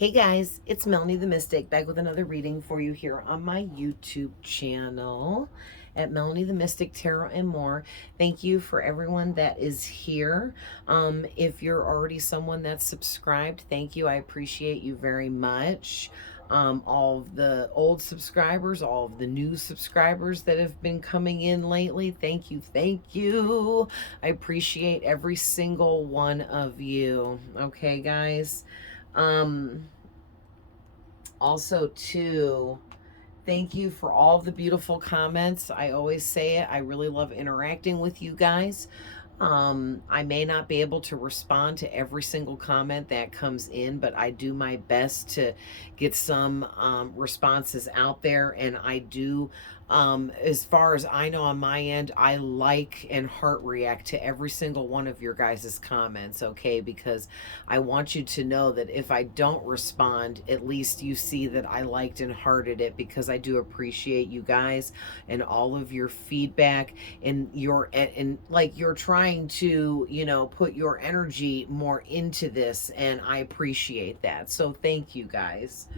Hey guys, it's Melanie the Mystic back with another reading for you here on my YouTube channel at Melanie the Mystic Tarot and More. Thank you for everyone that is here. If you're already someone that's subscribed, thank you. I appreciate you very much. All of the old subscribers, all of the new subscribers that have been coming in lately, thank you, thank you. I appreciate every single one of you. Okay, guys. Also too, thank you for all the beautiful comments. I always say it, I really love interacting with you guys. I may not be able to respond to every single comment that comes in, but I do my best to get some responses out there. And I do, as far as I know on my end, I like and heart react to every single one of your guys' comments, okay? Because I want you to know that if I don't respond, at least you see that I liked and hearted it, because I do appreciate you guys and all of your feedback, and like you're trying to, put your energy more into this, and I appreciate that. So thank you guys.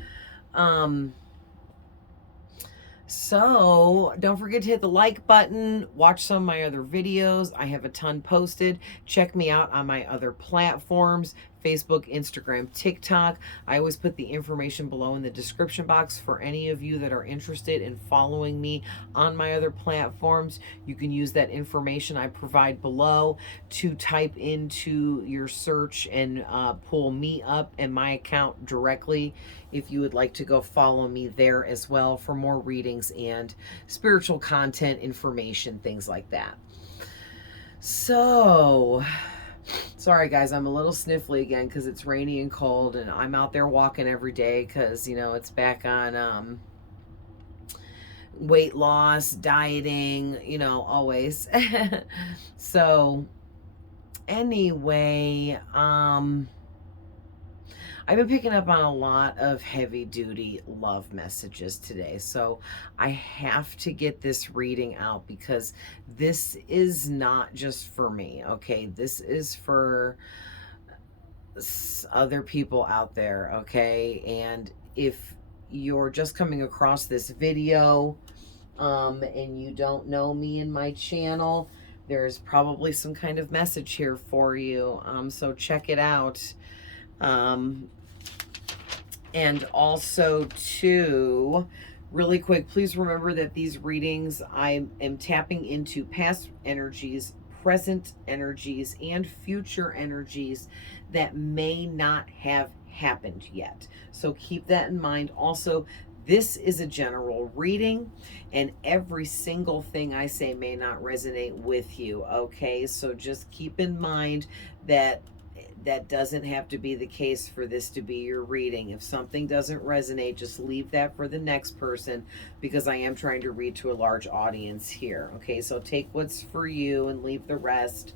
So don't forget to hit the like button, watch some of my other videos. I have a ton posted. Check me out on my other platforms, Facebook, Instagram, TikTok. I always put the information below in the description box for any of you that are interested in following me on my other platforms. You can use that information I provide below to type into your search and pull me up and my account directly if you would like to go follow me there as well for more readings and spiritual content, information, things like that. So, sorry guys, I'm a little sniffly again because it's rainy and cold, and I'm out there walking every day because, it's back on weight loss, dieting, always. So, anyway, I've been picking up on a lot of heavy duty love messages today. So I have to get this reading out because this is not just for me, okay? This is for other people out there, okay? And if you're just coming across this video and you don't know me and my channel, there's probably some kind of message here for you. So check it out. And also too, really quick, please remember that these readings, I am tapping into past energies, present energies, and future energies that may not have happened yet. So keep that in mind. Also, this is a general reading, and every single thing I say may not resonate with you, okay? So just keep in mind that that doesn't have to be the case for this to be your reading. If something doesn't resonate, just leave that for the next person, because I am trying to read to a large audience here. Okay, so take what's for you and leave the rest.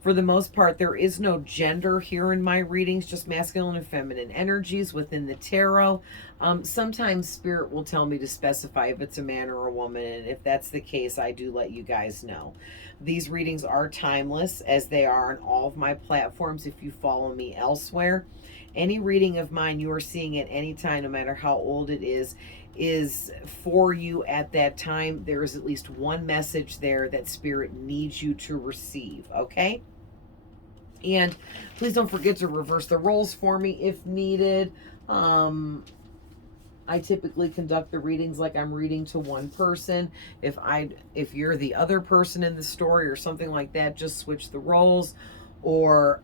For the most part, there is no gender here in my readings, just masculine and feminine energies within the tarot. Sometimes spirit will tell me to specify if it's a man or a woman, and if that's the case, I do let you guys know. These readings are timeless, as they are on all of my platforms if you follow me elsewhere. Any reading of mine you are seeing at any time, no matter how old it is for you at that time. There is at least one message there that spirit needs you to receive, okay? And please don't forget to reverse the roles for me if needed. I typically conduct the readings like I'm reading to one person. If you're the other person in the story or something like that, just switch the roles. Or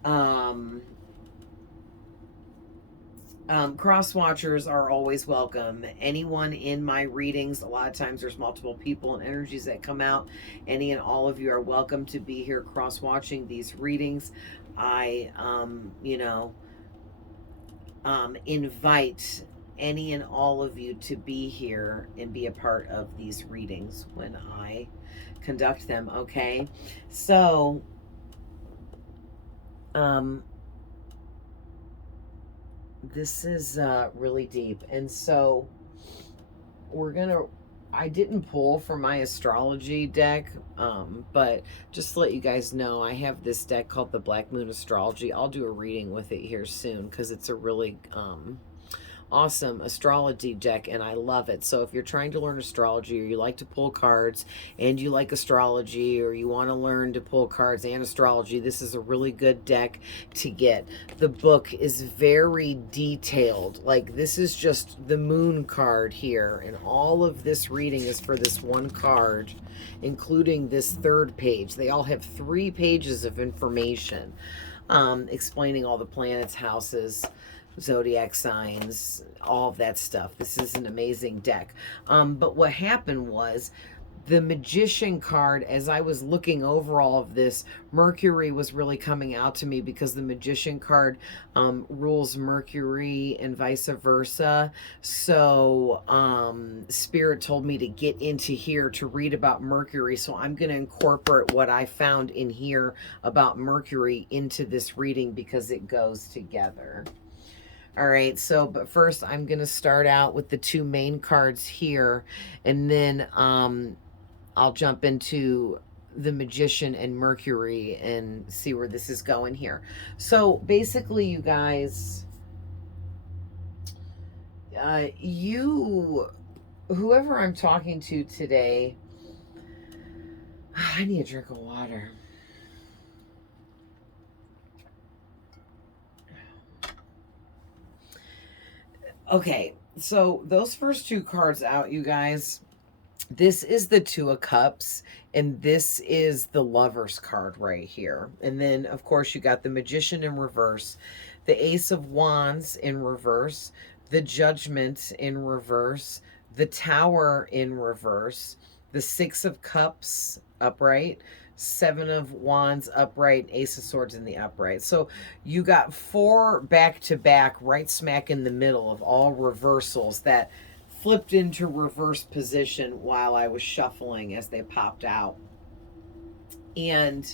cross watchers are always welcome. Anyone in my readings, a lot of times there's multiple people and energies that come out. Any and all of you are welcome to be here cross watching these readings. I invite any and all of you to be here and be a part of these readings when I conduct them, okay? So this is really deep, and so I didn't pull from my astrology deck, but just to let you guys know, I have this deck called the Black Moon Astrology. I'll do a reading with it here soon because it's a really awesome astrology deck and I love it. So if you're trying to learn astrology or you like to pull cards and you like astrology or you want to learn to pull cards and astrology, this is a really good deck to get. The book is very detailed. Like, this is just the moon card here, and all of this reading is for this one card, including this third page. They all have 3 pages of information explaining all the planets, houses, zodiac signs, all of that stuff. This is an amazing deck. But what happened was the Magician card, as I was looking over all of this, Mercury was really coming out to me because the Magician card rules Mercury and vice versa. So Spirit told me to get into here to read about Mercury. So I'm going to incorporate what I found in here about Mercury into this reading because it goes together. All right, so, but first I'm going to start out with the 2 main cards here, and then I'll jump into the Magician and Mercury and see where this is going here. So basically, you guys, whoever I'm talking to today, I need a drink of water. Okay, so those first 2 cards out, you guys, this is the 2 of Cups, and this is the Lover's card right here. And then, of course, you got the Magician in reverse, the Ace of Wands in reverse, the Judgment in reverse, the Tower in reverse, the 6 of Cups upright, 7 of Wands upright, Ace of Swords in the upright. So you got 4 back-to-back right smack in the middle of all reversals that flipped into reverse position while I was shuffling as they popped out. And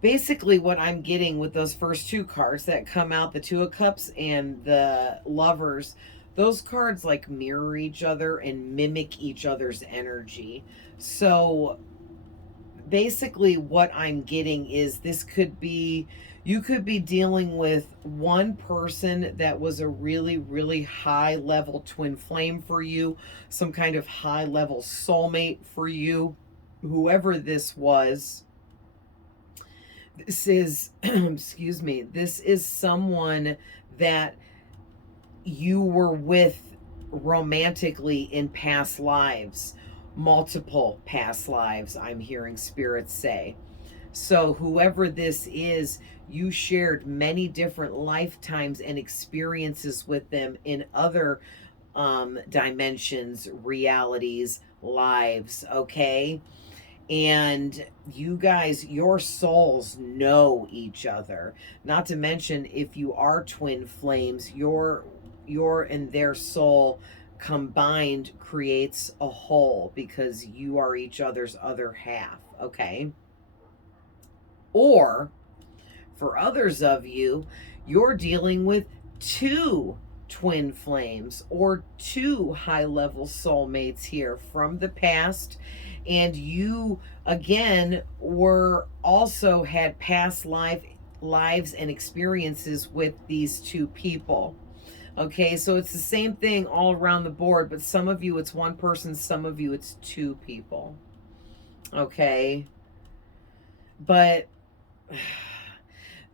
basically what I'm getting with those first 2 cards that come out, the 2 of Cups and the Lovers, those cards like mirror each other and mimic each other's energy. So basically what I'm getting is this could be, you could be dealing with one person that was a really, really high level twin flame for you, some kind of high level soulmate for you, whoever this was. This is, excuse me, this is someone that you were with romantically in past lives. Multiple past lives, I'm hearing spirits say. So whoever this is, you shared many different lifetimes and experiences with them in other dimensions, realities, lives, okay? And you guys, your souls know each other. Not to mention, if you are twin flames, your and their soul combined creates a whole because you are each other's other half, okay? Or for others of you, you're dealing with 2 twin flames or 2 high-level soulmates here from the past, and you again were also had past lives and experiences with these 2 people. Okay, so it's the same thing all around the board, but some of you it's one person, some of you it's 2 people. Okay, but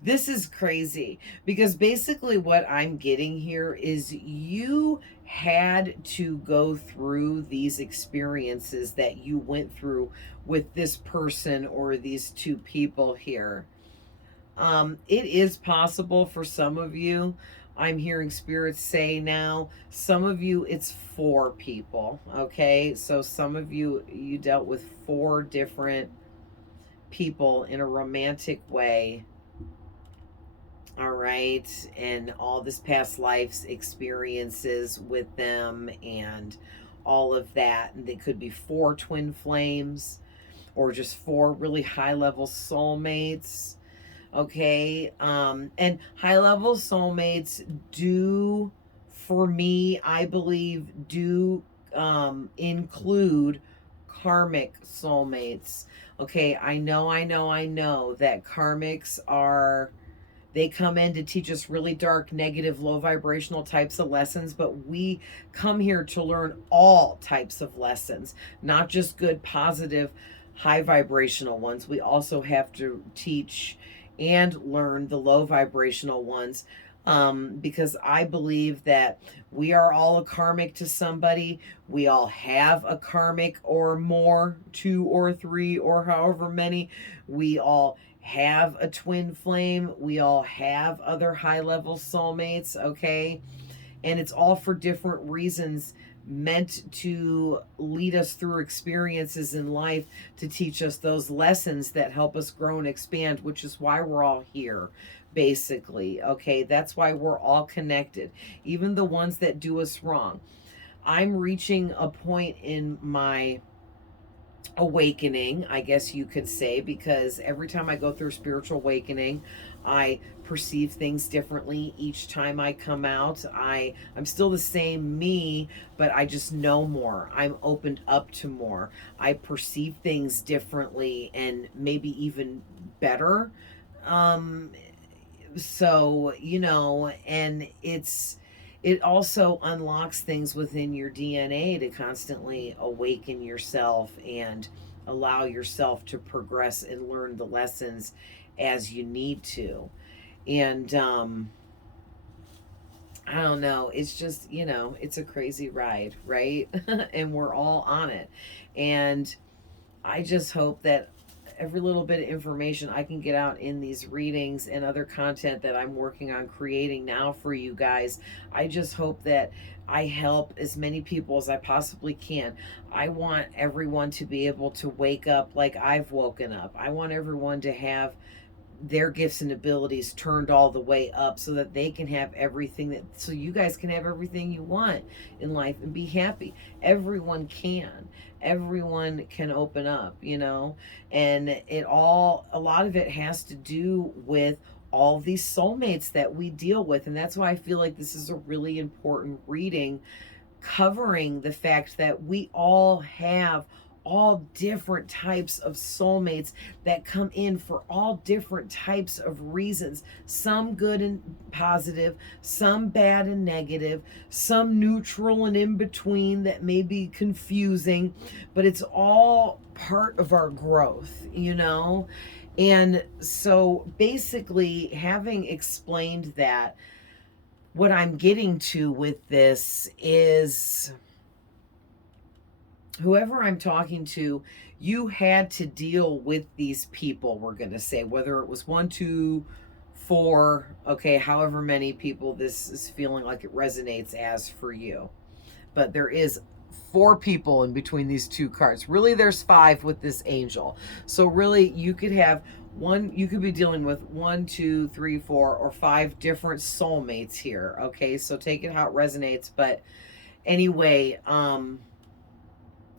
this is crazy because basically what I'm getting here is you had to go through these experiences that you went through with this person or these 2 people here. It is possible for some of you, I'm hearing spirits say now, some of you it's 4 people, okay? So some of you, you dealt with 4 different people in a romantic way, all right? And all this past life's experiences with them and all of that. And they could be 4 twin flames or just 4 really high-level soulmates. Okay, and high-level soulmates do, for me, I believe, do include karmic soulmates. Okay, I know that karmics are, they come in to teach us really dark, negative, low vibrational types of lessons, but we come here to learn all types of lessons, not just good, positive, high vibrational ones. We also have to teach and learn the low vibrational ones, because I believe that we are all a karmic to somebody. We all have a karmic or more, 2 or 3 or however many. We all have a twin flame. We all have other high level soulmates, okay? And it's all for different reasons, meant to lead us through experiences in life to teach us those lessons that help us grow and expand, which is why we're all here, basically, okay? That's why we're all connected, even the ones that do us wrong. I'm reaching a point in my awakening, I guess you could say, because every time I go through spiritual awakening, I perceive things differently each time I come out. I'm still the same me, but I just know more. I'm opened up to more. I perceive things differently and maybe even better. Um so, and it also unlocks things within your DNA to constantly awaken yourself and allow yourself to progress and learn the lessons as you need to. And I don't know, it's just, it's a crazy ride, right? And we're all on it. And I just hope that every little bit of information I can get out in these readings and other content that I'm working on creating now for you guys, I just hope that I help as many people as I possibly can. I want everyone to be able to wake up like I've woken up. I want everyone to have their gifts and abilities turned all the way up so that they can have everything, that so you guys can have everything you want in life and be happy. Everyone can open up, and a lot of it has to do with all these soulmates that we deal with. And that's why I feel like this is a really important reading, covering the fact that we all have all different types of soulmates that come in for all different types of reasons. Some good and positive, some bad and negative, some neutral and in between that may be confusing, but it's all part of our growth. And so basically, having explained that, what I'm getting to with this is, whoever I'm talking to, you had to deal with these people, we're going to say, whether it was 1, 2, 4, okay, however many people this is feeling like it resonates as for you. But there is 4 people in between these 2 cards. Really, there's 5 with this angel. So really, you could have you could be dealing with 1, 2, 3, 4, or 5 different soulmates here. Okay, so take it how it resonates. But anyway,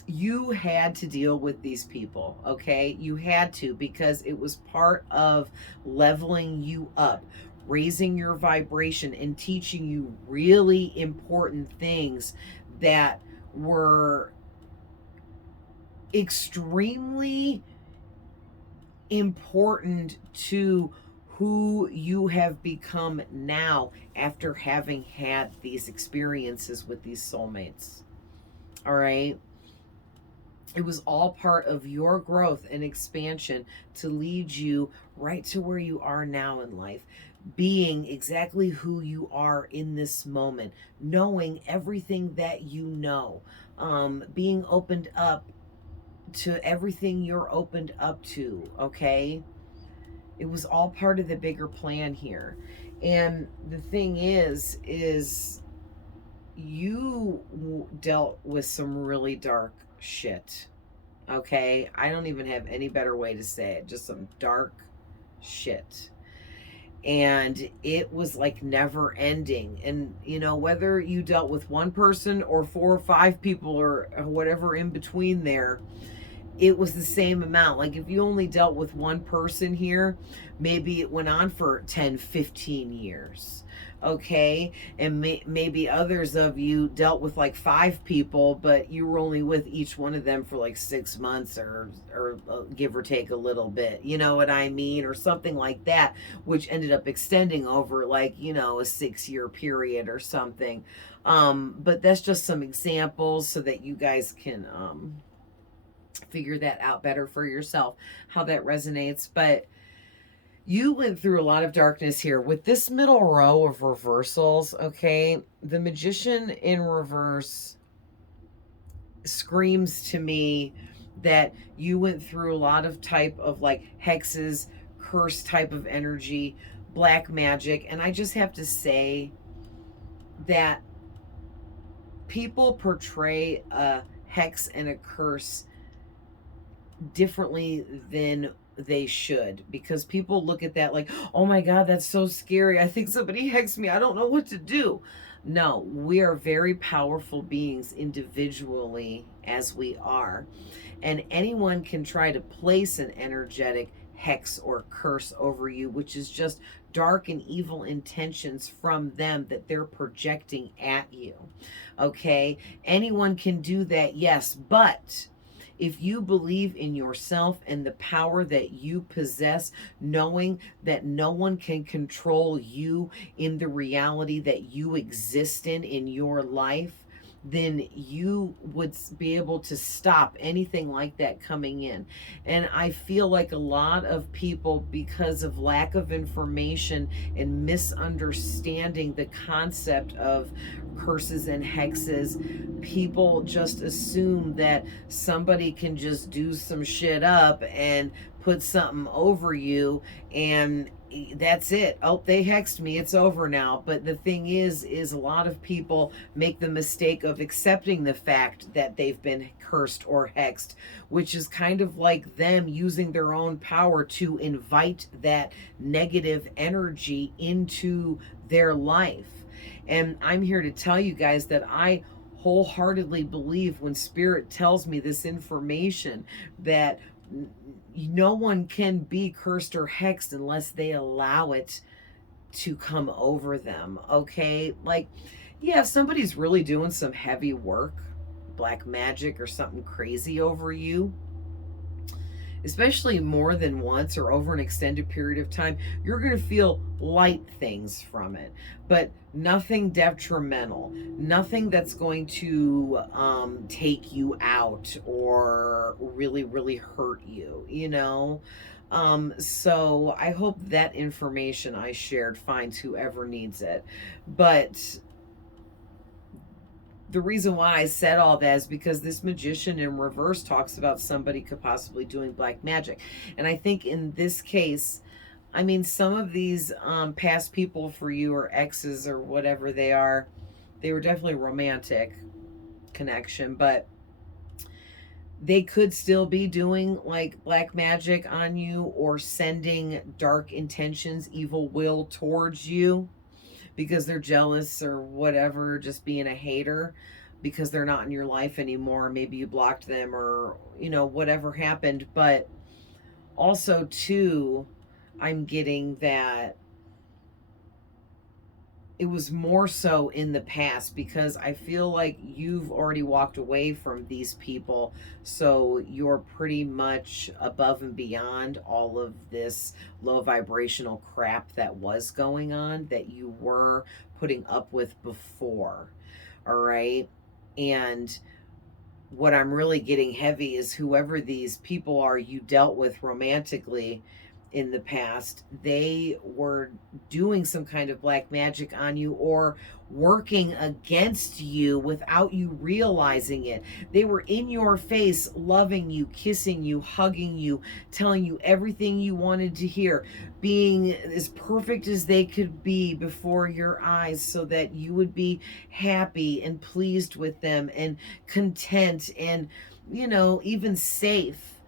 you had to deal with these people, okay? You had to, because it was part of leveling you up, raising your vibration, and teaching you really important things that were extremely important to who you have become now after having had these experiences with these soulmates. All right? It was all part of your growth and expansion to lead you right to where you are now in life, being exactly who you are in this moment, knowing everything that you know, being opened up to everything you're opened up to, okay? It was all part of the bigger plan here. And the thing is you dealt with some really dark shit. Okay? I don't even have any better way to say it. Just some dark shit. And it was like never ending. And, whether you dealt with one person or 4 or 5 people or whatever in between there, it was the same amount. Like if you only dealt with one person here, maybe it went on for 10, 15 years. okay? And maybe others of you dealt with like 5 people, but you were only with each one of them for like 6 months, or give or take a little bit, you know what I mean, or something like that, which ended up extending over like, you know, a 6-year period or something. But that's just some examples so that you guys can figure that out better for yourself, how that resonates. But you went through a lot of darkness here with this middle row of reversals, okay? The Magician in reverse screams to me that you went through a lot of type of like hexes, curse type of energy, black magic. And I just have to say that people portray a hex and a curse differently than they should, because people look at that like, oh my God, that's so scary. I think somebody hexed me. I don't know what to do. No, we are very powerful beings individually as we are. And anyone can try to place an energetic hex or curse over you, which is just dark and evil intentions from them that they're projecting at you. Okay? Anyone can do that, yes, but if you believe in yourself and the power that you possess, knowing that no one can control you in the reality that you exist in your life, then you would be able to stop anything like that coming in. And I feel like a lot of people, because of lack of information and misunderstanding the concept of curses and hexes, people just assume that somebody can just do some shit up and put something over you, and that's it. Oh, they hexed me, it's over now. But the thing is a lot of people make the mistake of accepting the fact that they've been cursed or hexed, which is kind of like them using their own power to invite that negative energy into their life. And I'm here to tell you guys that I wholeheartedly believe, when Spirit tells me this information, that no one can be cursed or hexed unless they allow it to come over them, okay? Like, yeah, if somebody's really doing some heavy work, black magic or something crazy over you, especially more than once or over an extended period of time, you're going to feel light things from it, but nothing detrimental, nothing that's going to take you out or really, really hurt you, you know? So I hope that information I shared finds whoever needs it. But the reason why I said all that is because this Magician in reverse talks about somebody could possibly doing black magic. And I think in this case, I mean, some of these past people for you, or exes or whatever they are, they were definitely romantic connection, but they could still be doing like black magic on you or sending dark intentions, evil will towards you, because they're jealous or whatever, just being a hater because they're not in your life anymore. Maybe you blocked them, or, you know, whatever happened. But also, too, I'm getting that it was more so in the past, because I feel like you've already walked away from these people. So you're pretty much above and beyond all of this low vibrational crap that was going on, that you were putting up with before. All right. And what I'm really getting heavy is whoever these people are you dealt with romantically in the past, they were doing some kind of black magic on you or working against you without you realizing it. They were in your face, loving you, kissing you, hugging you, telling you everything you wanted to hear, being as perfect as they could be before your eyes, so that you would be happy and pleased with them and content and, you know, even safe.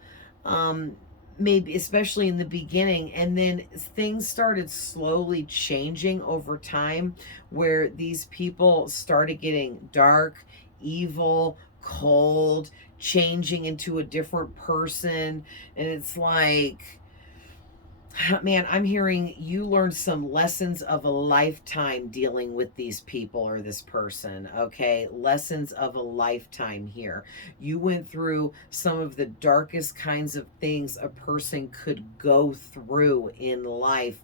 Maybe especially in the beginning, and then things started slowly changing over time, where these people started getting dark, evil, cold, changing into a different person. And it's like, Man, I'm hearing you learned some lessons of a lifetime dealing with these people or this person, okay? Lessons of a lifetime here. You went through some of the darkest kinds of things a person could go through in life,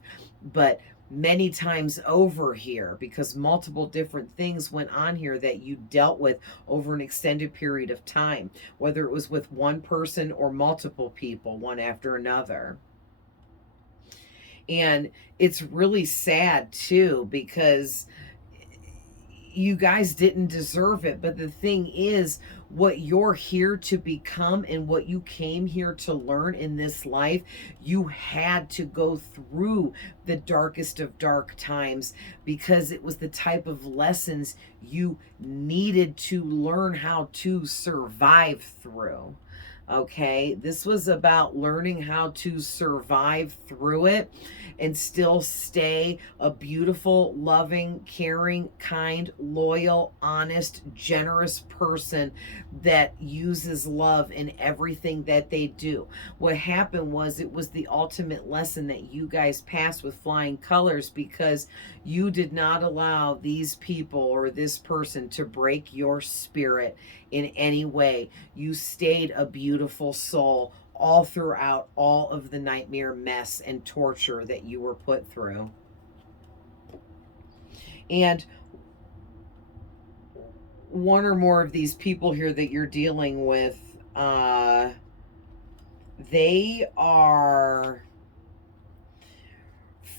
but many times over here, because multiple different things went on here that you dealt with over an extended period of time, whether it was with one person or multiple people, one after another. And it's really sad too, because you guys didn't deserve it. But the thing is, what you're here to become and what you came here to learn in this life, you had to go through the darkest of dark times, because it was the type of lessons you needed to learn how to survive through. Okay, this was about learning how to survive through it and still stay a beautiful, loving, caring, kind, loyal, honest, generous person that uses love in everything that they do. What happened was, it was the ultimate lesson that you guys passed with flying colors, because you did not allow these people or this person to break your spirit in any way. You stayed a beautiful soul all throughout all of the nightmare mess and torture that you were put through. And one or more of these people here that you're dealing with, they are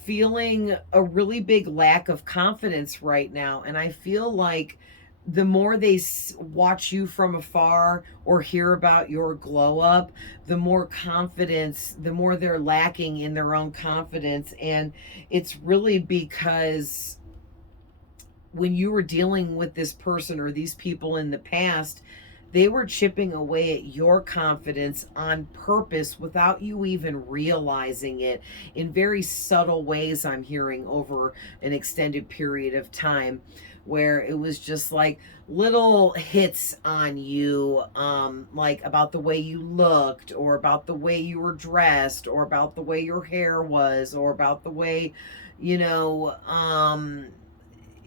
feeling a really big lack of confidence right now. And I feel like the more they watch you from afar or hear about your glow up, the more confidence, the more they're lacking in their own confidence. And it's really because when you were dealing with this person or these people in the past, they were chipping away at your confidence on purpose without you even realizing it, in very subtle ways, I'm hearing, over an extended period of time, where it was just like little hits on you, like about the way you looked, or about the way you were dressed, or about the way your hair was, or about the way, you know,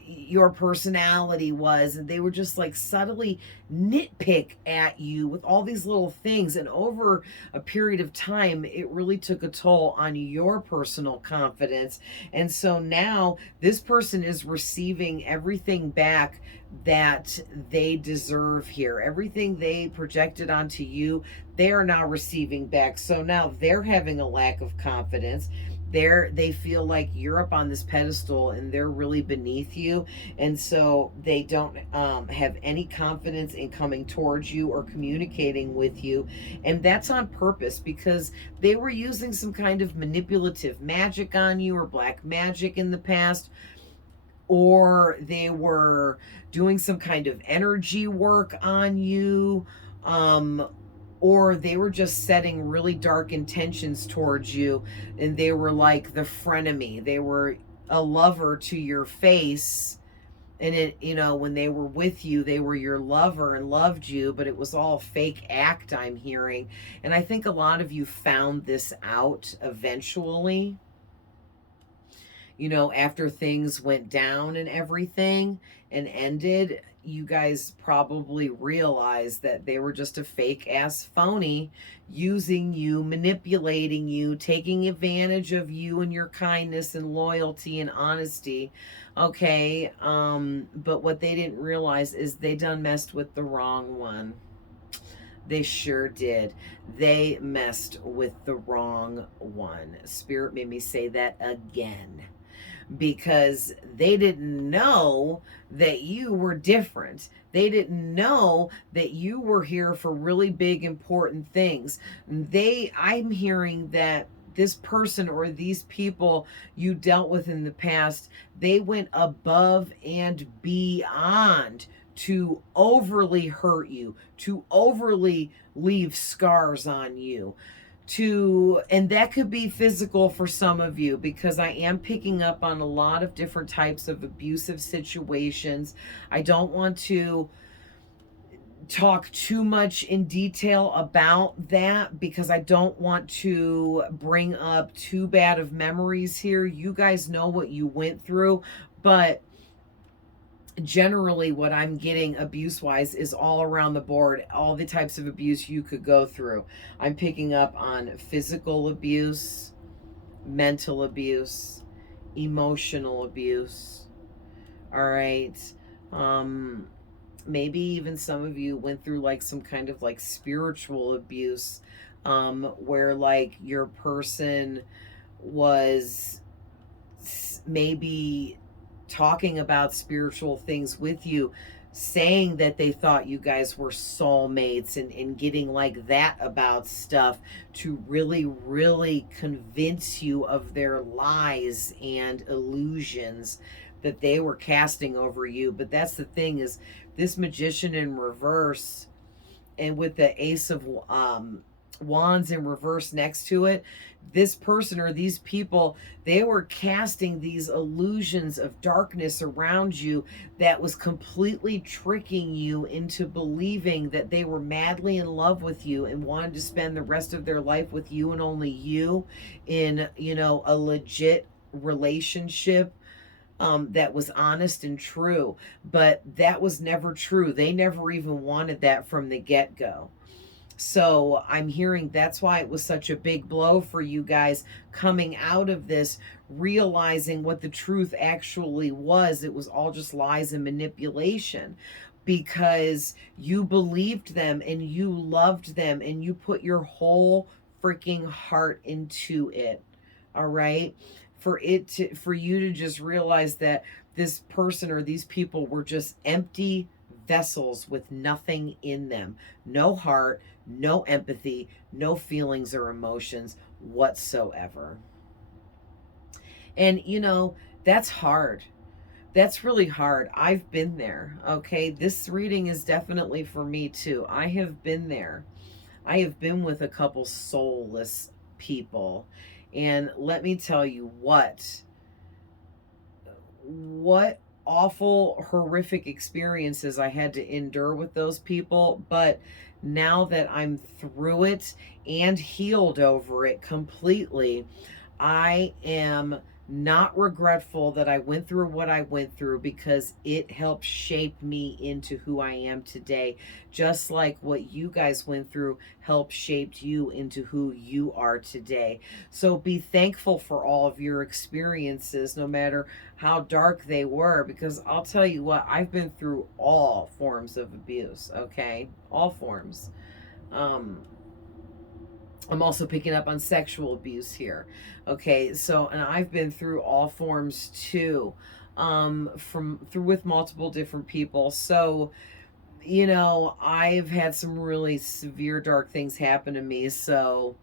your personality was. And they were just like subtly nitpick at you with all these little things. And over a period of time, it really took a toll on your personal confidence. And so now this person is receiving everything back that they deserve here. Everything they projected onto you, they are now receiving back. So now they're having a lack of confidence. They feel like you're up on this pedestal and they're really beneath you, and so they don't have any confidence in coming towards you or communicating with you. And that's on purpose, because they were using some kind of manipulative magic on you, or black magic in the past, or they were doing some kind of energy work on you, or they were just setting really dark intentions towards you, and they were like the frenemy. They were a lover to your face, and it, you know, when they were with you, they were your lover and loved you, but it was all fake act, I'm hearing. And I think a lot of you found this out eventually, you know, after things went down and everything and ended. You guys probably realized that they were just a fake ass phony, using you, manipulating you, taking advantage of you and your kindness and loyalty and honesty. Okay, but what they didn't realize is they done messed with the wrong one. They sure did. They messed with the wrong one. Spirit made me say that again, because they didn't know that you were different. They didn't know that you were here for really big, important things. I'm hearing that this person or these people you dealt with in the past, they went above and beyond to overly hurt you, to overly leave scars on you, and that could be physical for some of you, because I am picking up on a lot of different types of abusive situations. I don't want to talk too much in detail about that because I don't want to bring up too bad of memories here. You guys know what you went through, but generally what I'm getting abuse wise is all around the board, all the types of abuse you could go through. I'm picking up on physical abuse, mental abuse, emotional abuse. All right. Um Maybe even some of you went through like some kind of like spiritual abuse, where like your person was maybe talking about spiritual things with you, saying that they thought you guys were soulmates, and getting like that about stuff to really, really convince you of their lies and illusions that they were casting over you. But that's the thing, is this magician in reverse, and with the ace of wands in reverse next to it, this person or these people, they were casting these illusions of darkness around you that was completely tricking you into believing that they were madly in love with you and wanted to spend the rest of their life with you and only you, in, you know, a legit relationship, that was honest and true. But that was never true. They never even wanted that from the get-go. So I'm hearing that's why it was such a big blow for you guys coming out of this, realizing what the truth actually was. It was all just lies and manipulation, because you believed them and you loved them and you put your whole freaking heart into it. All right? For you to just realize that this person or these people were just empty vessels with nothing in them. No heart, no empathy, no feelings or emotions whatsoever. And you know, that's hard. That's really hard. I've been there. Okay. This reading is definitely for me too. I have been there. I have been with a couple soulless people. And let me tell you what awful, horrific experiences I had to endure with those people. But now that I'm through it and healed over it completely, I am not regretful that I went through what I went through, because it helped shape me into who I am today. Just like what you guys went through helped shape you into who you are today. So be thankful for all of your experiences, no matter how dark they were, because I'll tell you what, I've been through all forms of abuse, okay? All forms. I'm also picking up on sexual abuse here. Okay, so, and I've been through all forms too, through with multiple different people. So, you know, I've had some really severe dark things happen to me. So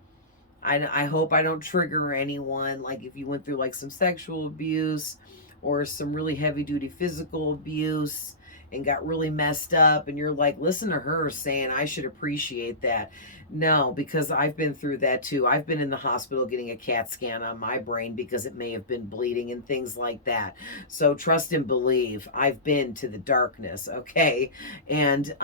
I hope I don't trigger anyone. Like if you went through like some sexual abuse or some really heavy duty physical abuse and got really messed up, and you're like, listen to her saying I should appreciate that. No, because I've been through that too. I've been in the hospital getting a CAT scan on my brain because it may have been bleeding and things like that. So trust and believe. I've been to the darkness, okay? And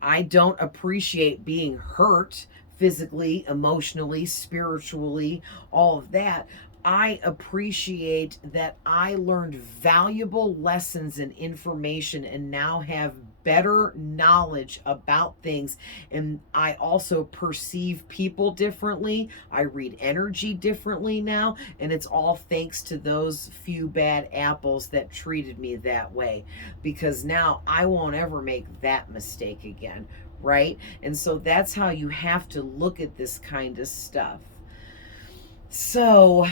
I don't appreciate being hurt physically, emotionally, spiritually, all of that. I appreciate that I learned valuable lessons and information and now have better knowledge about things. And I also perceive people differently. I read energy differently now. And it's all thanks to those few bad apples that treated me that way. Because now I won't ever make that mistake again. Right? And so that's how you have to look at this kind of stuff. So,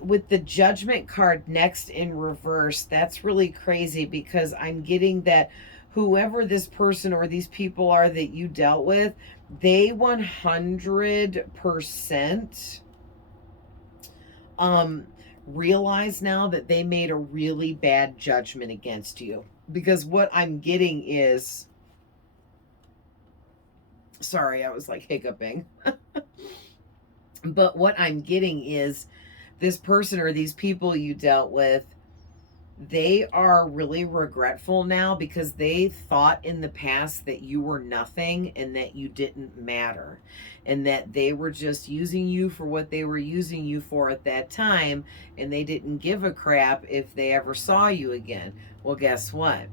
with the Judgment card next in reverse, that's really crazy, because I'm getting that whoever this person or these people are that you dealt with, they 100% realize now that they made a really bad judgment against you. Because what I'm getting is, sorry, I was like hiccuping. But what I'm getting is this person or these people you dealt with, They are really regretful now because they thought in the past that you were nothing and that you didn't matter, and that they were just using you for what they were using you for at that time, and they didn't give a crap if they ever saw you again. Well, guess what?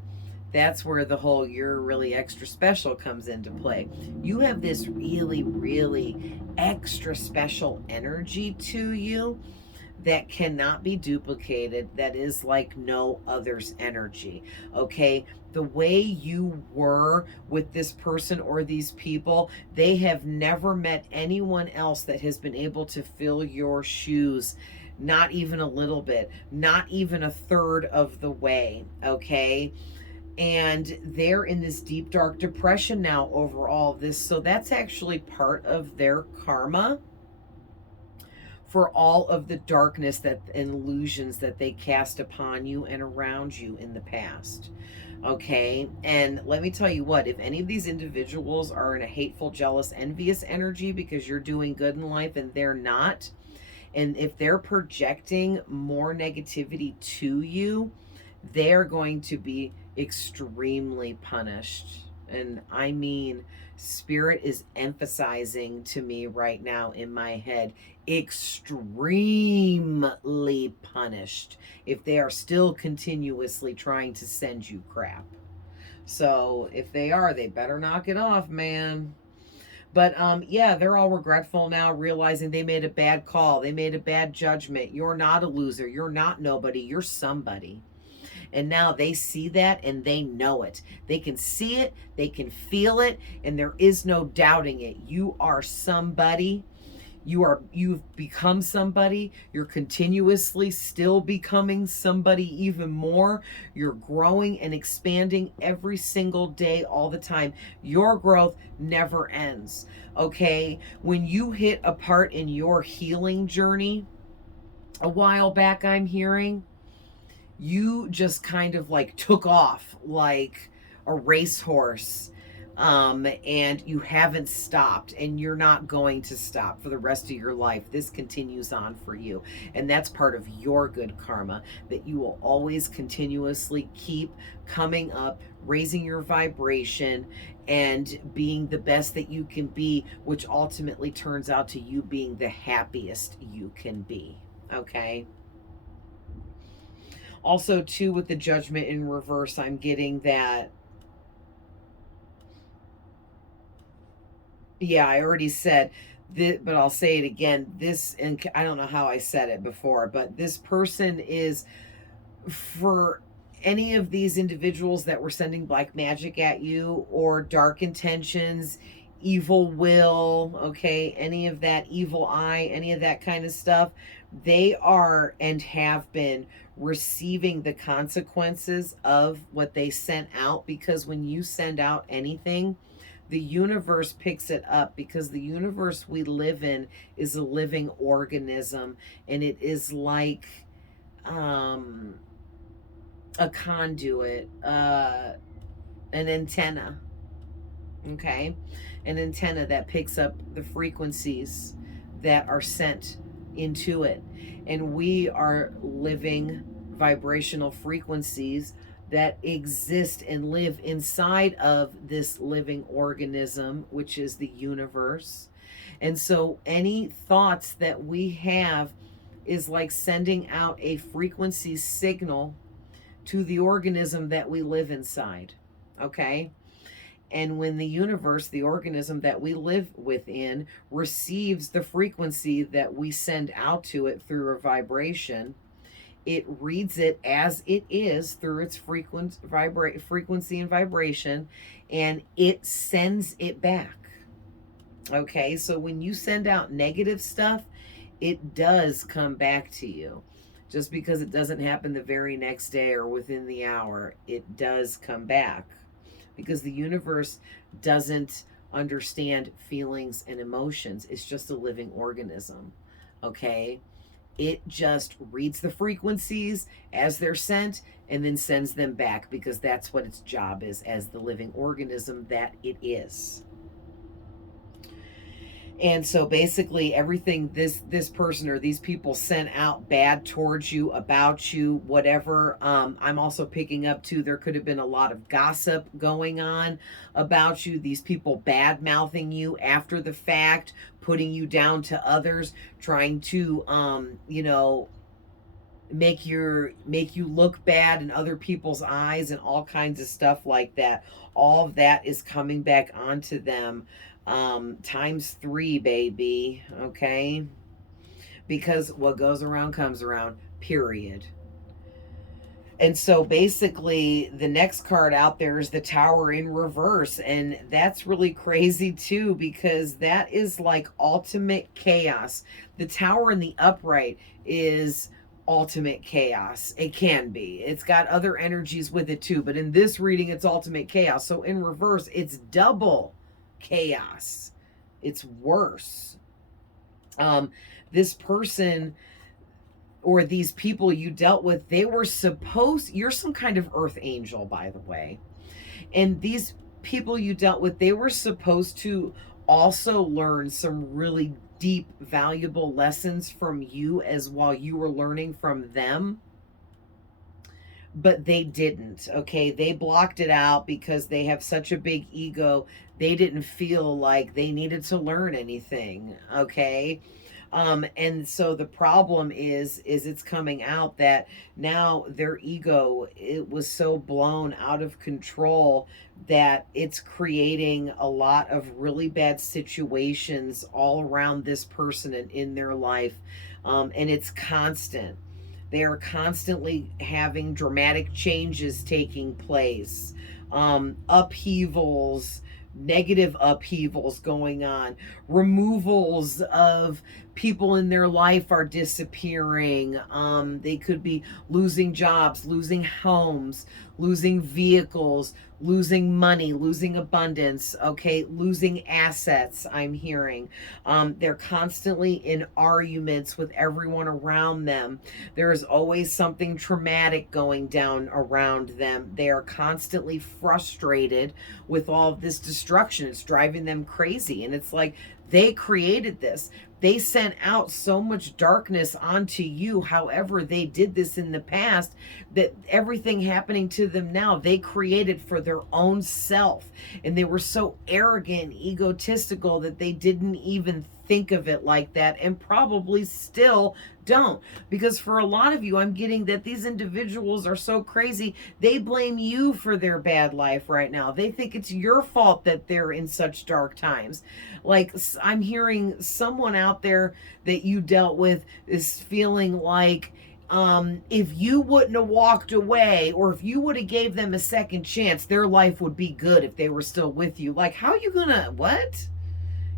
That's where the whole "you're really extra special" comes into play. You have this really, really extra special energy to you that cannot be duplicated, that is like no other's energy. Okay, the way you were with this person or these people, they have never met anyone else that has been able to fill your shoes, not even a little bit, not even a third of the way. Okay, and they're in this deep dark depression now over all this, so that's actually part of their karma for all of the darkness that and illusions that they cast upon you and around you in the past. Okay, and let me tell you what, if any of these individuals are in a hateful, jealous, envious energy because you're doing good in life and they're not, and if they're projecting more negativity to you, they're going to be extremely punished. And I mean, Spirit is emphasizing to me right now in my head, extremely punished if they are still continuously trying to send you crap. So if they are, they better knock it off, man. But yeah, they're all regretful now, realizing they made a bad call. They made a bad judgment. You're not a loser. You're not nobody. You're somebody. And now they see that and they know it. They can see it, they can feel it, and there is no doubting it. You are somebody. You've become somebody. You're continuously still becoming somebody even more. You're growing and expanding every single day, all the time. Your growth never ends. Okay, when you hit a part in your healing journey a while back, I'm hearing you just kind of like took off like a racehorse, and you haven't stopped, and you're not going to stop for the rest of your life. This continues on for you, and that's part of your good karma, that you will always continuously keep coming up, raising your vibration and being the best that you can be, which ultimately turns out to you being the happiest you can be. Okay, also too, with the Judgment in reverse, I'm getting that, yeah, I already said this, but I'll say it again. This, and I don't know how I said it before, but this person is, for any of these individuals that were sending black magic at you or dark intentions, evil will, okay, any of that, evil eye, any of that kind of stuff, they are and have been receiving the consequences of what they sent out. Because when you send out anything, the universe picks it up, because the universe we live in is a living organism, and it is like um a conduit, an antenna, okay? An antenna that picks up the frequencies that are sent into it. And we are living vibrational frequencies that exist and live inside of this living organism, which is the universe. And so any thoughts that we have is like sending out a frequency signal to the organism that we live inside. Okay? And when the universe, the organism that we live within, receives the frequency that we send out to it through a vibration, it reads it as it is through its frequency and vibration, and it sends it back. Okay, so when you send out negative stuff, it does come back to you. Just because it doesn't happen the very next day or within the hour, it does come back. Because the universe doesn't understand feelings and emotions. It's just a living organism. Okay? It just reads the frequencies as they're sent and then sends them back, because that's what its job is as the living organism that it is. And so basically everything this person or these people sent out bad towards you, about you, whatever. I'm also picking up too, there could have been a lot of gossip going on about you. These people bad mouthing you after the fact, putting you down to others, trying to make you look bad in other people's eyes and all kinds of stuff like that. All of that is coming back onto them, times three, baby. Okay, because what goes around comes around, period. And so basically the next card out there is the Tower in reverse, and that's really crazy too, because that is like ultimate chaos. The Tower in the upright is ultimate chaos. It can be. It's got other energies with it too, but in this reading it's ultimate chaos. So in reverse it's double chaos. It's worse. This person or these people you dealt with, they were supposed, you're some kind of earth angel, by the way. And these people you dealt with, they were supposed to also learn some really deep, valuable lessons from you as while you were learning from them. But they didn't, okay? They blocked it out because they have such a big ego. They didn't feel like they needed to learn anything, okay? And so the problem is it's coming out that now their ego, it was so blown out of control that it's creating a lot of really bad situations all around this person and in their life. And it's constant. They are constantly having dramatic changes taking place, upheavals, negative upheavals going on, removals of people in their life are disappearing. They could be losing jobs, losing homes, losing vehicles, losing money, losing abundance, okay, losing assets, I'm hearing. They're constantly in arguments with everyone around them. There is always something traumatic going down around them. They are constantly frustrated with all of this destruction. It's driving them crazy. And it's like they created this. They sent out so much darkness onto you. However, they did this in the past, that everything happening to them now, they created for their own self. And they were so arrogant and egotistical that they didn't even think of it like that, and probably still don't. Because for a lot of you, I'm getting that these individuals are so crazy, they blame you for their bad life right now. They think it's your fault that they're in such dark times. Like, I'm hearing someone out there that you dealt with is feeling like, if you wouldn't have walked away, or if you would have gave them a second chance, their life would be good if they were still with you. Like, how are you gonna, what?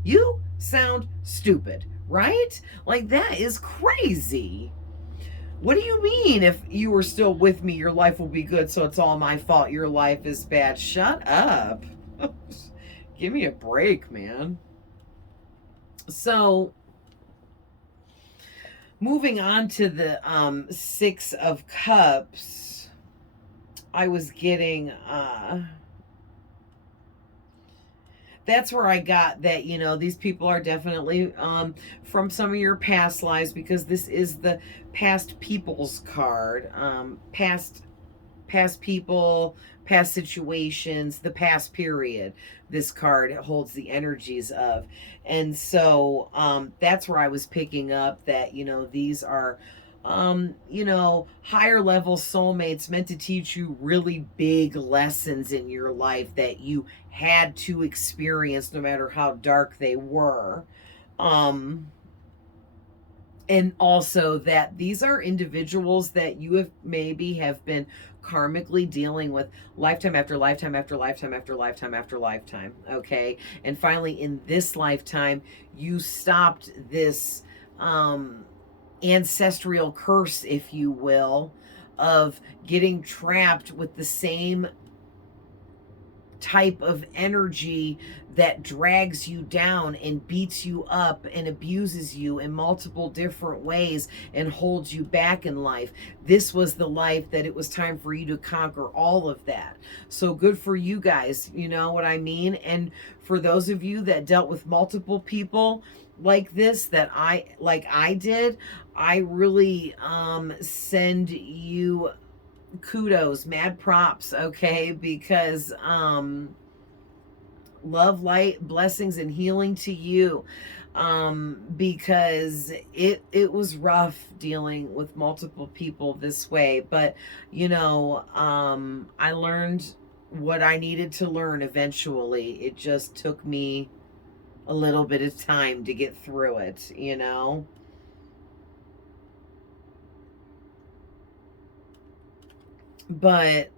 You sound stupid, right? Like, that is crazy. What do you mean, if you were still with me, your life will be good, so it's all my fault your life is bad? Shut up. Give me a break, man. So, moving on to the Six of Cups, I was getting... that's where I got that, you know, these people are definitely from some of your past lives, because this is the past people's card. Past people, past situations, the past period. This card holds the energies of. And so that's where I was picking up that, you know, these are higher level soulmates meant to teach you really big lessons in your life that you had to experience no matter how dark they were. And also that these are individuals that you have maybe have been karmically dealing with lifetime after lifetime after lifetime after lifetime after lifetime, okay? And finally in this lifetime you stopped this ancestral curse, if you will, of getting trapped with the same type of energy that drags you down and beats you up and abuses you in multiple different ways and holds you back in life. This was the life that it was time for you to conquer all of that. So good for you guys, you know what I mean? And for those of you that dealt with multiple people like this, that I did, I really send you kudos, mad props, okay? Because love, light, blessings, and healing to you, because it was rough dealing with multiple people this way. But you know, I learned what I needed to learn eventually. It just took me a little bit of time to get through it, you know. But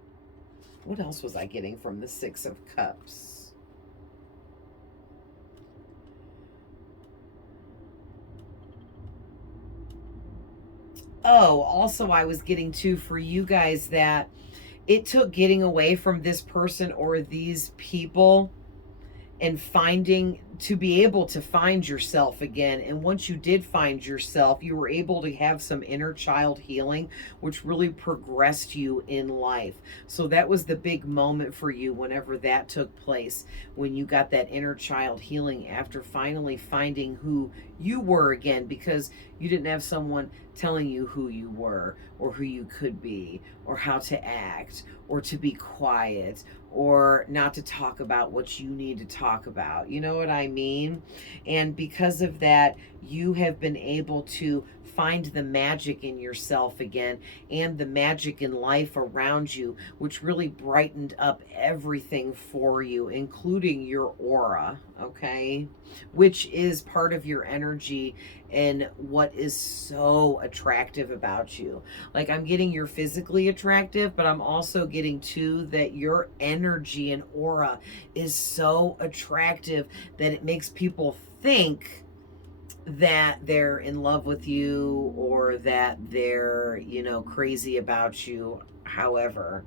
what else was I getting from the Six of Cups? Oh, also I was getting too for you guys that it took getting away from this person or these people and finding to be able to find yourself again. And once you did find yourself, you were able to have some inner child healing, which really progressed you in life. So that was the big moment for you whenever that took place, when you got that inner child healing after finally finding who you were again, because you didn't have someone telling you who you were or who you could be or how to act or to be quiet or not to talk about what you need to talk about. You know what I mean? And because of that, you have been able to find the magic in yourself again and the magic in life around you, which really brightened up everything for you, including your aura, okay? Which is part of your energy and what is so attractive about you. Like, I'm getting you're physically attractive, but I'm also getting too that your energy and aura is so attractive that it makes people think that they're in love with you or that they're, you know, crazy about you. However,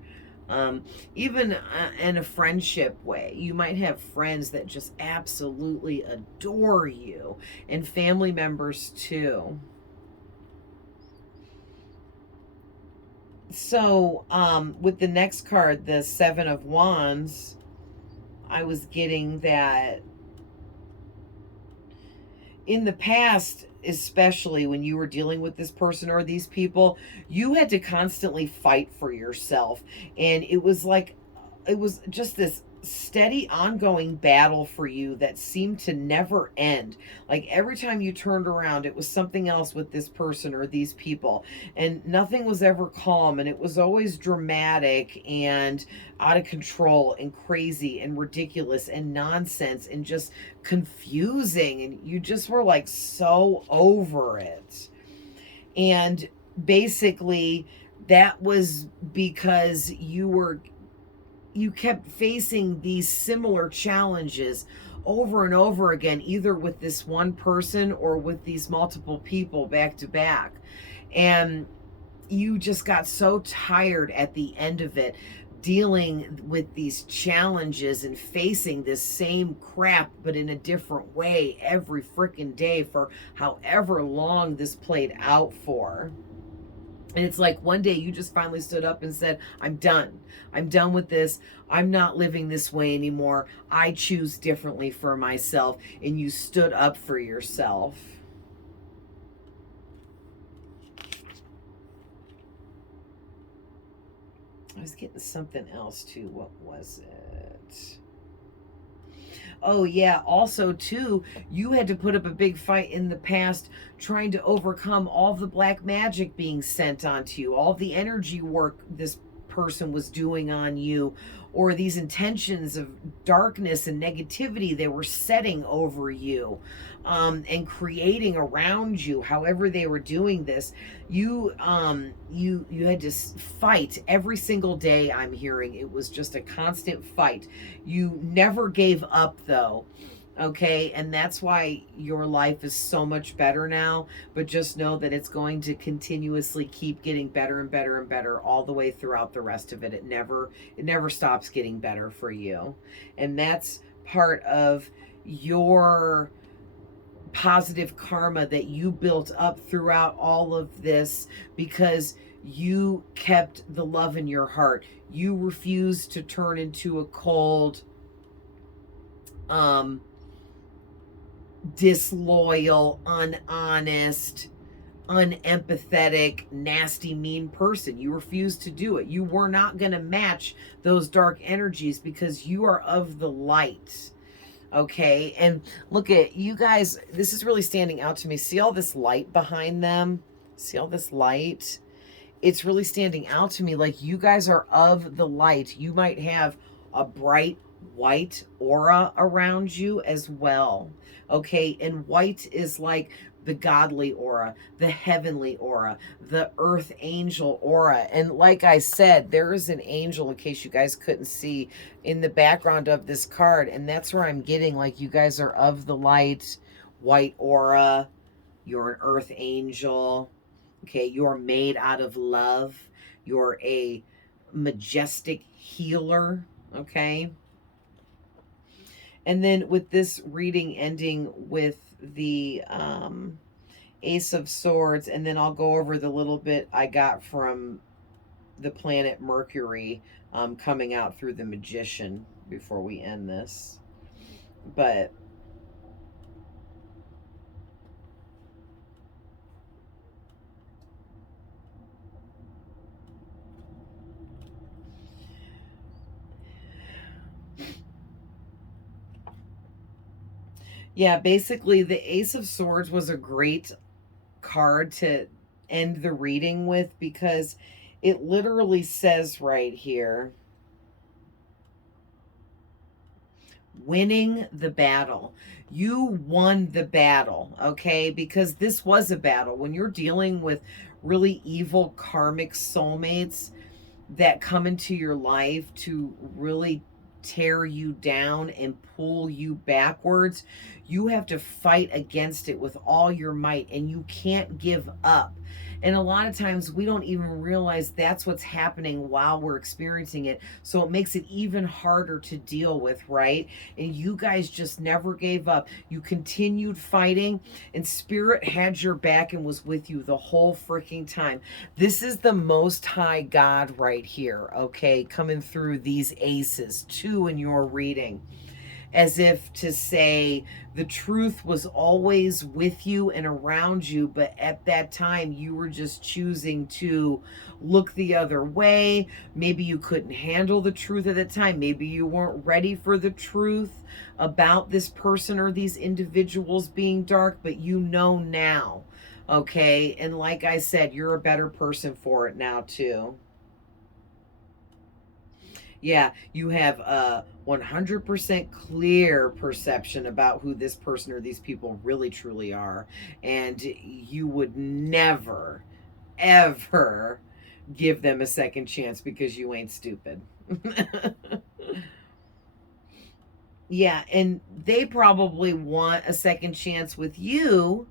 even in a friendship way, you might have friends that just absolutely adore you, and family members too. So with the next card, the Seven of Wands, I was getting that in the past, especially when you were dealing with this person or these people, you had to constantly fight for yourself. And it was like, it was just this steady ongoing battle for you that seemed to never end. Like every time you turned around, it was something else with this person or these people, and nothing was ever calm, and it was always dramatic and out of control and crazy and ridiculous and nonsense and just confusing, and you just were like so over it. And basically that was because you kept facing these similar challenges over and over again, either with this one person or with these multiple people back to back. And you just got so tired at the end of it, dealing with these challenges and facing this same crap, but in a different way every freaking day for however long this played out for. And it's like one day you just finally stood up and said, I'm done. I'm done with this. I'm not living this way anymore. I choose differently for myself. And you stood up for yourself. I was getting something else too. What was it? Oh yeah, also too, you had to put up a big fight in the past trying to overcome all the black magic being sent onto you, all the energy work this person was doing on you, or these intentions of darkness and negativity they were setting over you, and creating around you. However they were doing this, you had to fight every single day. I'm hearing it was just a constant fight. You never gave up though, Okay, and that's why your life is so much better now, but just know that it's going to continuously keep getting better and better and better all the way throughout the rest of it. It never stops getting better for you. And that's part of your positive karma that you built up throughout all of this, because you kept the love in your heart. You refused to turn into a cold, um disloyal, unhonest, unempathetic, nasty, mean person. You refused to do it. You were not going to match those dark energies because you are of the light. Okay. And look at you guys. This is really standing out to me. See all this light behind them? See all this light? It's really standing out to me like you guys are of the light. You might have a bright white aura around you as well. Okay, and white is like the godly aura, the heavenly aura, the earth angel aura. And like I said, there is an angel, in case you guys couldn't see, in the background of this card. And that's where I'm getting like you guys are of the light, white aura. You're an earth angel. Okay, you're made out of love. You're a majestic healer. Okay. And then with this reading ending with the Ace of Swords, and then I'll go over the little bit I got from the planet Mercury coming out through the Magician before we end this. But yeah, basically the Ace of Swords was a great card to end the reading with, because it literally says right here, winning the battle. You won the battle, okay? Because this was a battle. When you're dealing with really evil karmic soulmates that come into your life to really tear you down and pull you backwards, you have to fight against it with all your might, and you can't give up. And a lot of times we don't even realize that's what's happening while we're experiencing it. So it makes it even harder to deal with, right? And you guys just never gave up. You continued fighting, and Spirit had your back and was with you the whole freaking time. This is the Most High God right here, okay? Coming through these aces, two in your reading, as if to say the truth was always with you and around you, but at that time you were just choosing to look the other way. Maybe you couldn't handle the truth at the time. Maybe you weren't ready for the truth about this person or these individuals being dark, but you know now. Okay, and like I said, you're a better person for it now too. Yeah, you have a 100% clear perception about who this person or these people really truly are. And you would never, ever give them a second chance because you ain't stupid. Yeah, and they probably want a second chance with you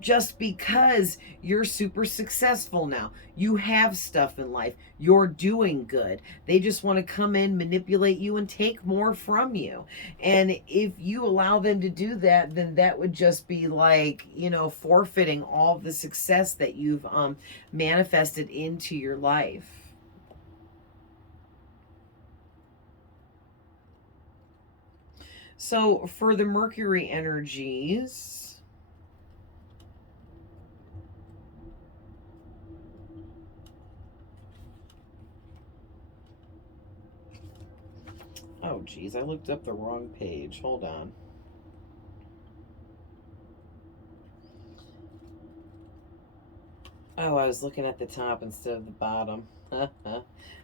just because you're super successful now. You have stuff in life. You're doing good. They just want to come in, manipulate you, and take more from you. And if you allow them to do that, then that would just be like, forfeiting all the success that you've manifested into your life. So for the Mercury energies, oh geez, I looked up the wrong page. Hold on. Oh, I was looking at the top instead of the bottom.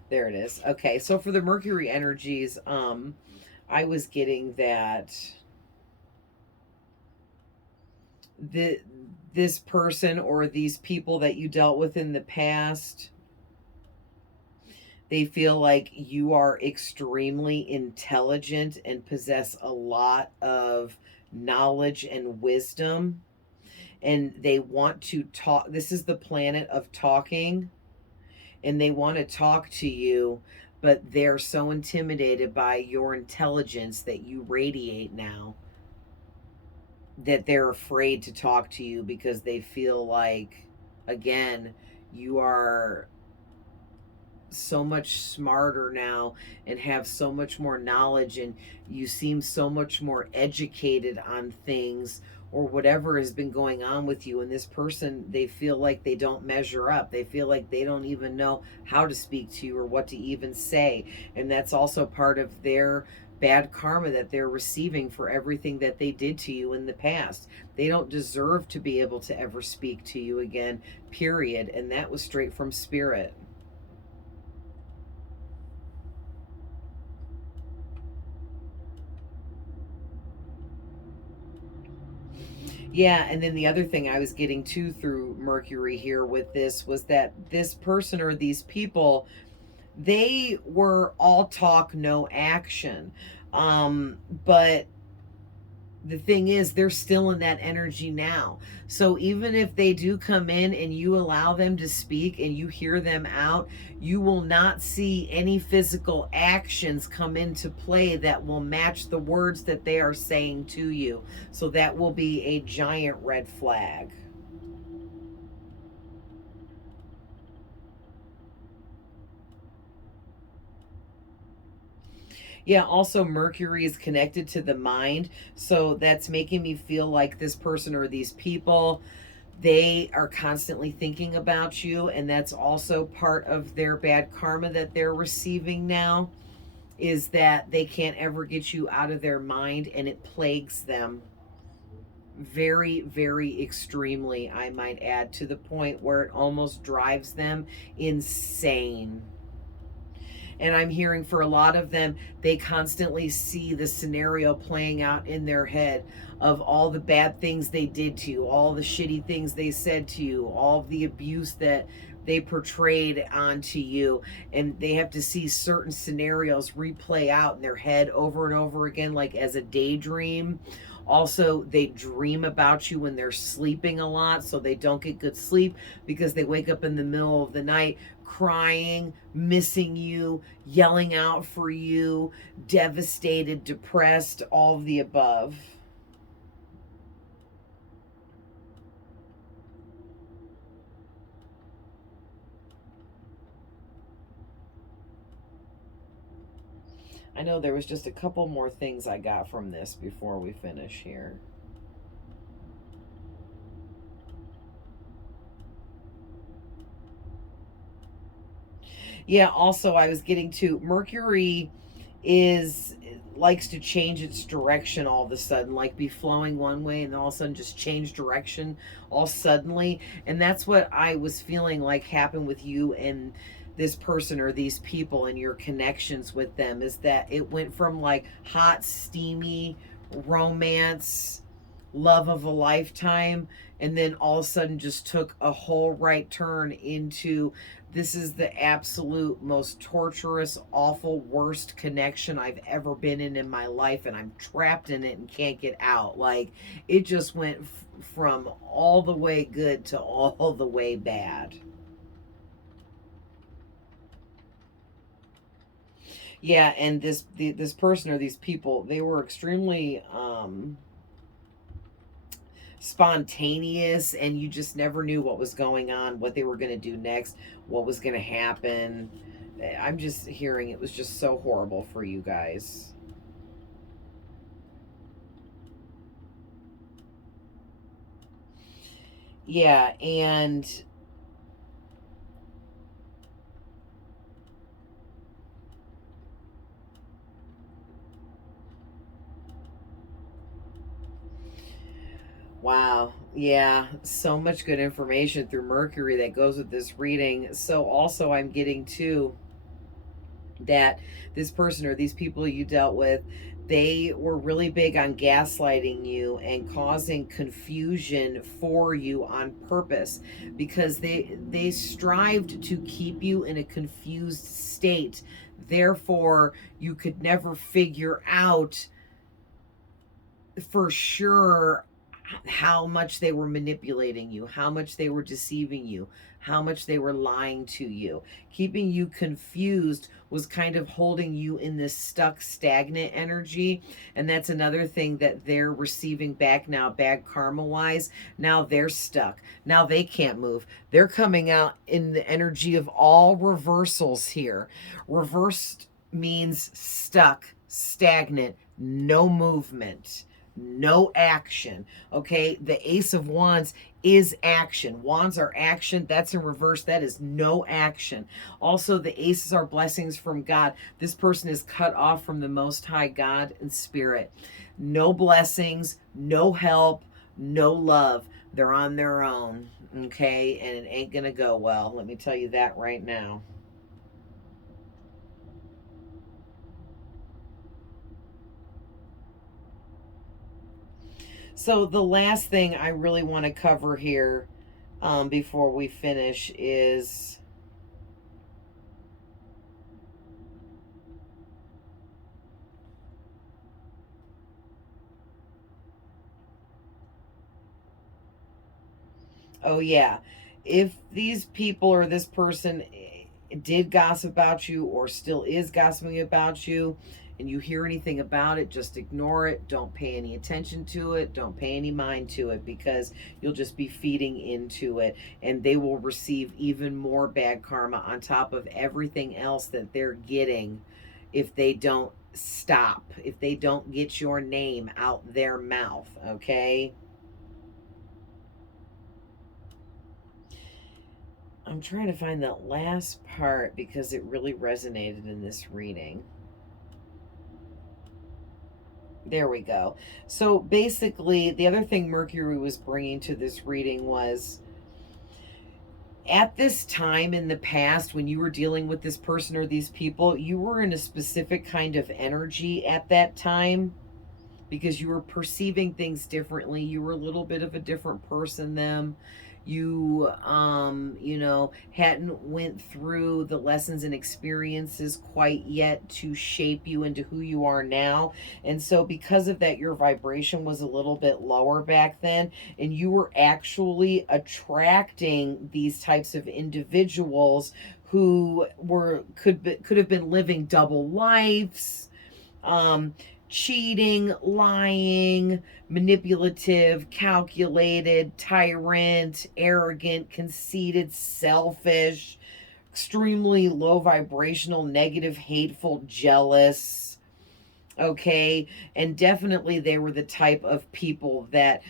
There it is. Okay, so for the Mercury energies, I was getting that the this person or these people that you dealt with in the past, They feel like you are extremely intelligent and possess a lot of knowledge and wisdom. And they want to talk. This is the planet of talking, and they want to talk to you, but they're so intimidated by your intelligence that you radiate now that they're afraid to talk to you because they feel like, again, you are so much smarter now and have so much more knowledge, and you seem so much more educated on things or whatever has been going on with you. And this person, they feel like they don't measure up. They feel like they don't even know how to speak to you or what to even say. And that's also part of their bad karma that they're receiving for everything that they did to you in the past. They don't deserve to be able to ever speak to you again, period. And that was straight from spirit. Yeah, and then the other thing I was getting to through Mercury here with this was that this person or these people, they were all talk, no action. But the thing is, they're still in that energy now. So even if they do come in and you allow them to speak and you hear them out, you will not see any physical actions come into play that will match the words that they are saying to you. So that will be a giant red flag. Yeah, also Mercury is connected to the mind. So that's making me feel like this person or these people, they are constantly thinking about you. And that's also part of their bad karma that they're receiving now, is that they can't ever get you out of their mind, and it plagues them very, very extremely, I might add, to the point where it almost drives them insane. And I'm hearing for a lot of them, they constantly see the scenario playing out in their head of all the bad things they did to you, all the shitty things they said to you, all the abuse that they portrayed onto you. And they have to see certain scenarios replay out in their head over and over again, like as a daydream. Also, they dream about you when they're sleeping a lot, so they don't get good sleep because they wake up in the middle of the night crying, missing you, yelling out for you, devastated, depressed, all of the above. I know there was just a couple more things I got from this before we finish here. Yeah, also I was getting to Mercury is likes to change its direction all of a sudden, like be flowing one way and then all of a sudden just change direction all suddenly. And that's what I was feeling like happened with you and this person or these people and your connections with them, is that it went from like hot, steamy romance, love of a lifetime, and then all of a sudden just took a whole right turn into, this is the absolute most torturous, awful, worst connection I've ever been in my life, and I'm trapped in it and can't get out. Like, it just went from all the way good to all the way bad. Yeah, and this person or these people, they were extremely spontaneous, and you just never knew what was going on, what they were going to do next, what was going to happen. I'm just hearing it was just so horrible for you guys. Yeah, and wow. Yeah, so much good information through Mercury that goes with this reading. So also I'm getting to that this person or these people you dealt with, they were really big on gaslighting you and causing confusion for you on purpose, because they strived to keep you in a confused state. Therefore, you could never figure out for sure how much they were manipulating you, how much they were deceiving you, how much they were lying to you. Keeping you confused was kind of holding you in this stuck, stagnant energy. And that's another thing that they're receiving back now, bad karma wise. Now they're stuck. Now they can't move. They're coming out in the energy of all reversals here. Reversed means stuck, stagnant, no movement, no action. Okay, the Ace of Wands is action. Wands are action. That's in reverse. That is no action. Also, the aces are blessings from God. This person is cut off from the Most High God and Spirit. No blessings, no help, no love. They're on their own. Okay, and it ain't gonna go well. Let me tell you that right now. So the last thing I really want to cover here, before we finish is oh yeah, if these people or this person did gossip about you or still is gossiping about you, and you hear anything about it, just ignore it. Don't pay any attention to it. Don't pay any mind to it, because you'll just be feeding into it, and they will receive even more bad karma on top of everything else that they're getting if they don't stop, if they don't get your name out their mouth, okay? I'm trying to find that last part because it really resonated in this reading. There we go. So basically, the other thing Mercury was bringing to this reading was, at this time in the past, when you were dealing with this person or these people, you were in a specific kind of energy at that time, because you were perceiving things differently. You were a little bit of a different person than them. You hadn't went through the lessons and experiences quite yet to shape you into who you are now. And so because of that, your vibration was a little bit lower back then, and you were actually attracting these types of individuals who could have been living double lives, um, cheating, lying, manipulative, calculated, tyrant, arrogant, conceited, selfish, extremely low vibrational, negative, hateful, jealous. Okay. And definitely they were the type of people that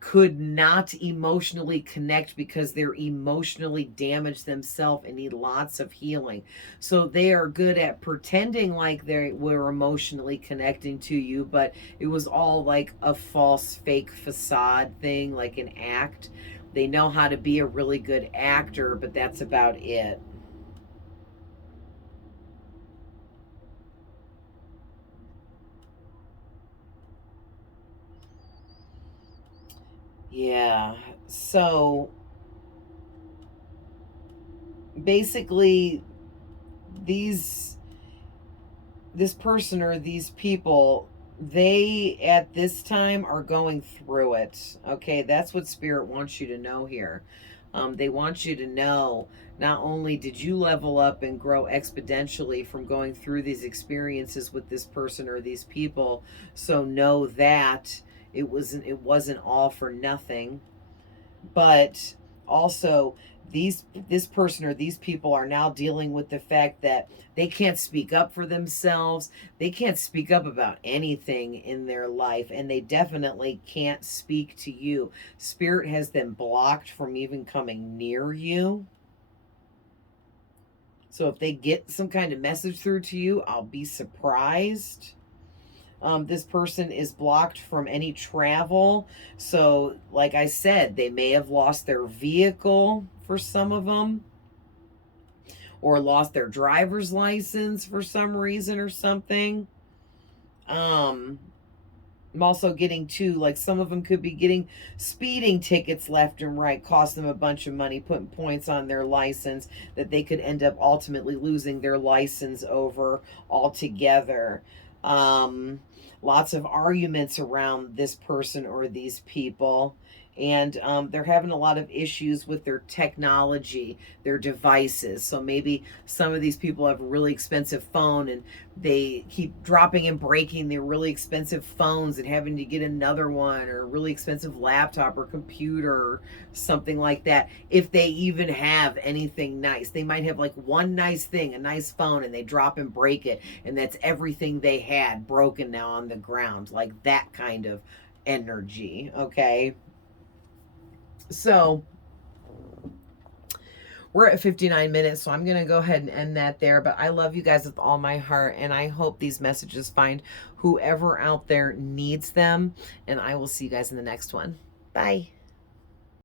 could not emotionally connect because they're emotionally damaged themselves and need lots of healing. So they are good at pretending like they were emotionally connecting to you, but it was all like a false, fake facade thing, like an act. They know how to be a really good actor, but that's about it. Yeah. So basically, these this person or these people, they at this time are going through it. Okay, that's what Spirit wants you to know here. They want you to know, not only did you level up and grow exponentially from going through these experiences with this person or these people, so know that it wasn't all for nothing. But also, this person or these people are now dealing with the fact that they can't speak up for themselves. They can't speak up about anything in their life, and they definitely can't speak to you. Spirit has them blocked from even coming near you. So if they get some kind of message through to you, I'll be surprised. This person is blocked from any travel. So, like I said, they may have lost their vehicle for some of them, or lost their driver's license for some reason or something. I'm also getting too, like some of them could be getting speeding tickets left and right, cost them a bunch of money, putting points on their license that they could end up ultimately losing their license over altogether. Lots of arguments around this person or these people. And they're having a lot of issues with their technology, their devices. So maybe some of these people have a really expensive phone and they keep dropping and breaking their really expensive phones and having to get another one, or a really expensive laptop or computer or something like that. If they even have anything nice, they might have like one nice thing, a nice phone, and they drop and break it. And that's everything they had broken now on the ground, like that kind of energy. Okay. So we're at 59 minutes, so I'm going to go ahead and end that there. But I love you guys with all my heart, and I hope these messages find whoever out there needs them. And I will see you guys in the next one. Bye.